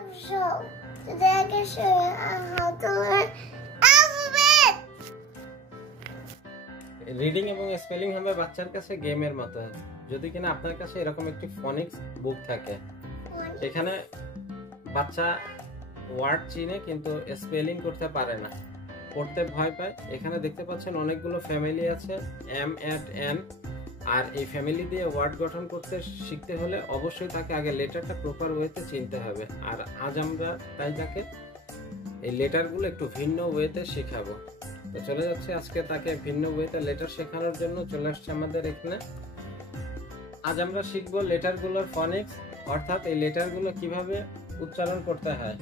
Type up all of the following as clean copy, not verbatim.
So today I can show you how to learn alphabet. Reading এবং spelling হবে বাচ্চার কাছে গেমের মতো। যদি কিনা আপনার কাছে এরকম একটি ফনিক্স বুক থাকে, এখানে বাচ্চা ওয়ার্ড চিনে কিন্তু স্পেলিং করতে পারে না, পড়তে ভয় পায়। এখানে দেখতে পাচ্ছেন অনেকগুলো ফ্যামিলি আছে, এম এট এন। আর এই ফ্যামিলি দিয়ে ওয়ার্ড গঠন করতে শিখতে হলে অবশ্যই তাকে আগে লেটারটা প্রপার ওয়েতে চিনতে হবে। আর আজ আমরা তাই তাকে এই লেটারগুলো একটু ভিন্ন ওয়েতে শেখাবো। তো চলে যাচ্ছে আজকে তাকে ভিন্ন ওয়েতে লেটার শেখানোর জন্য চলে আসছে আমাদের এখানে। আজ আমরা শিখবো লেটারগুলোর ফনিক্স, অর্থাৎ এই লেটারগুলো কিভাবে উচ্চারণ করতে হয়।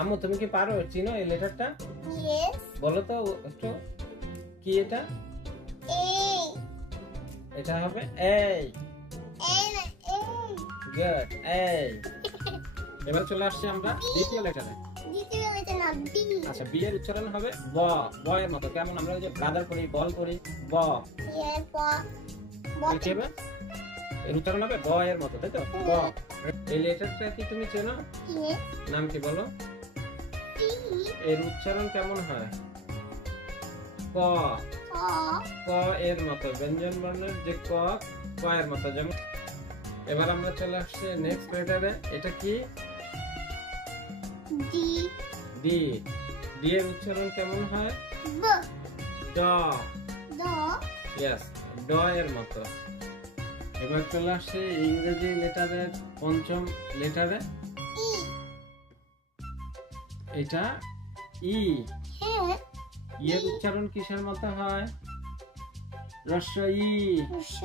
আম্মু তুমি কি পারো, চিনো এই লেটারটা? Yes. বলো তো একটু, কি এটা? A. এটা হবে এই। গুড, এই। এবার চলে আসছে আমরা দ্বিতীয় লেটারে। দ্বিতীয় লেটার না, B. আচ্ছা, বি এর উচ্চারণ হবে ব, ব এর মতো। কেমন আমরা যে ব্রাদার করি, বল করি, ব। Yes, কি হবে? এর উচ্চারণ হবে ব এর মতো, তাই তো? ব। এই লেটারটা কি তুমি চেনো? Yes. নাম কি বলো? C. এর উচ্চারণ কেমন হয়? ক, ক এর মতো, ব্যঞ্জন বর্ণের যে ক, ক এর মতো। যেমন এবার আমরা চলে আসছে নেক্সট লেটারে। এটা কি? D. ডি। ডি এর উচ্চারণ কেমন হয়? B. ড। D. ইয়েস, ড এর মতো। এবার চলে আসছে ইংরেজি লেটারের পঞ্চম লেটারে। E. এটা ই। Here. ই এর উচ্চারণ কিসের মতো হয়? রস্ব ই। C.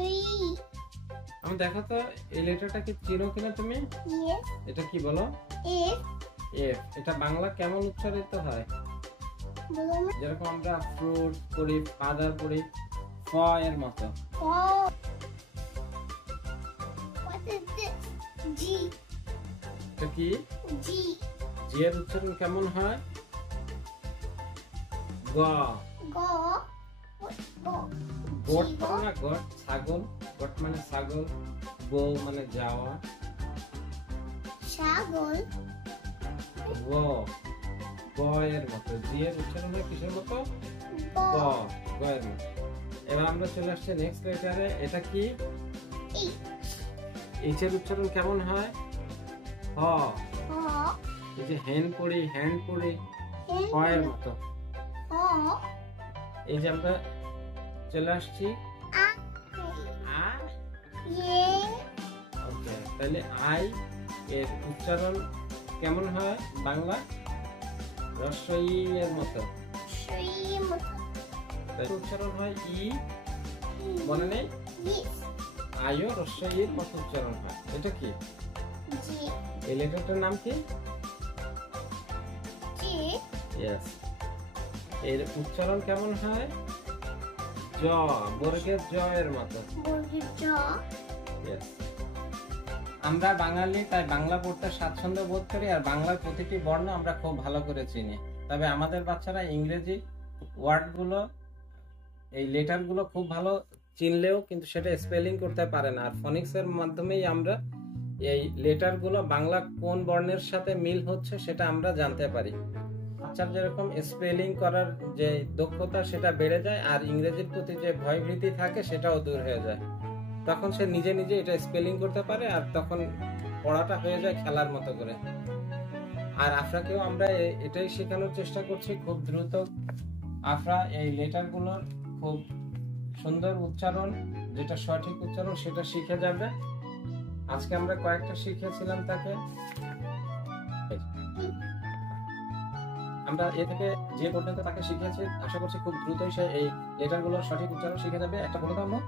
আমি দেখো তো এই লেটারটা কি চিনো কিনা তুমি? Yes. এটা কি বলো? F. এফ। এটা বাংলা কেমন উচ্চারিত হয়? যেরকম আমরা ফ্রুট করি, ফাদার করি, ফ এর মতো। What is this? G. এটা কি? G. জি এর উচ্চারণ কেমন হয়? গ। Go. Go. গোট করে না, গোট, ছাগল। গোট মানে ছাগল, গো মানে যাওয়া। ছাগল। গ, গ এর মতো। জি এর উচ্চারণ হয় কিসের মতো? গ, গ এর মতো। এবার আমরা চলে আসছে নেক্সট লেটারে। এটা কি? এইচ এর উচ্চারণ কেমন হয়? হ। এই যে হ্যান্ড পড়ি, হ্যান্ড পড়ি, হ এর মতো। এই যে আমরা চলে আসছি আ। ওকে, তাহলে আই এর উচ্চারণ কেমন হয় বাংলা? রস্ব ই এর মতো। তাহলে উচ্চারণ হয় ই, মনে নেই? আইও রস্ব ই এর মতো উচ্চারণ হয়। এটা কি? এই লেটারটার নাম কি? ইয়েস। এর উচ্চারণ কেমন হয়? জ, বর্গের জ এর মতো। Yes. আমরা বাঙালি, তাই বাংলা পড়তে স্বাচ্ছন্দ্য বোধ করি আর বাংলার প্রতিটি বর্ণ আমরা খুব ভালো করে চিনি। তবে আমাদের বাচ্চারা ইংরেজি ওয়ার্ডগুলো, এই লেটারগুলো খুব ভালো চিনলেও কিন্তু সেটা স্পেলিং করতে পারে না। আর ফনিক্সের মাধ্যমেই আমরা এই লেটারগুলো বাংলা কোন বর্ণের সাথে মিল হচ্ছে সেটা আমরা জানতে পারি। বাচ্চার যেরকম স্পেলিং করার যে দক্ষতা সেটা বেড়ে যায়, আর ইংরেজির প্রতি যে ভয়ভীতি থাকে সেটাও দূর হয়ে যায়। তখন সে নিজে নিজে এটা স্পেলিং করতে পারে, আর তখন পড়াটা হয়ে যায় খেলার মতো করে। আর আফরাকেও আমরা এটাই শেখানোর চেষ্টা করছি খুব দ্রুত। আফরা এই লেটারগুলোর খুব সুন্দর উচ্চারণ, যেটা সঠিক উচ্চারণ সেটা শিখে যাবে। আজকে আমরা কয়েকটা শিখিয়েছিলাম তাকে। আমরা এ থেকে যে পর্যন্ত তাকে শিখিয়েছি আশা করছি খুব দ্রুতই সে এই লেটারগুলোর সঠিক উচ্চারণ শিখে যাবে। একটা বলে দাও।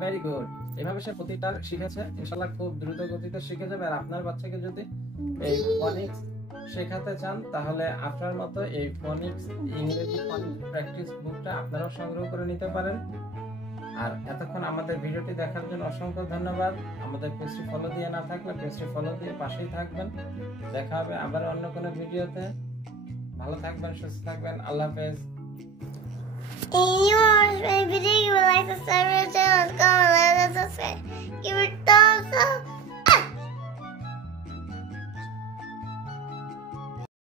Very good. এভাবে সে প্রতিটা শিখেছে, ইনশাআল্লাহ খুব দ্রুত গতিতে শিখে যাবে। আর আপনার বাচ্চাকে যদি এই ফনিক্স শেখাতে চান তাহলে আপনার মতো এই ফনিক্স ইংরেজি ফনিক্স প্র্যাকটিস বুকটা আপনারাও সংগ্রহ করে নিতে পারেন। আর এতক্ষণ আমাদের ভিডিওটি দেখার জন্য অসংখ্য ধন্যবাদ। আমাদের পেজটি ফলো দিয়ে না থাকলে পেজটি ফলো দিয়ে পাশেই থাকবেন। দেখা হবে আবার অন্য কোনো ভিডিওতে। ভালো থাকবেন, সুস্থ থাকবেন। আল্লাহ হাফেজ। If you watch my video, you would like to subscribe to the channel, comment, and subscribe. Give it a thumbs up.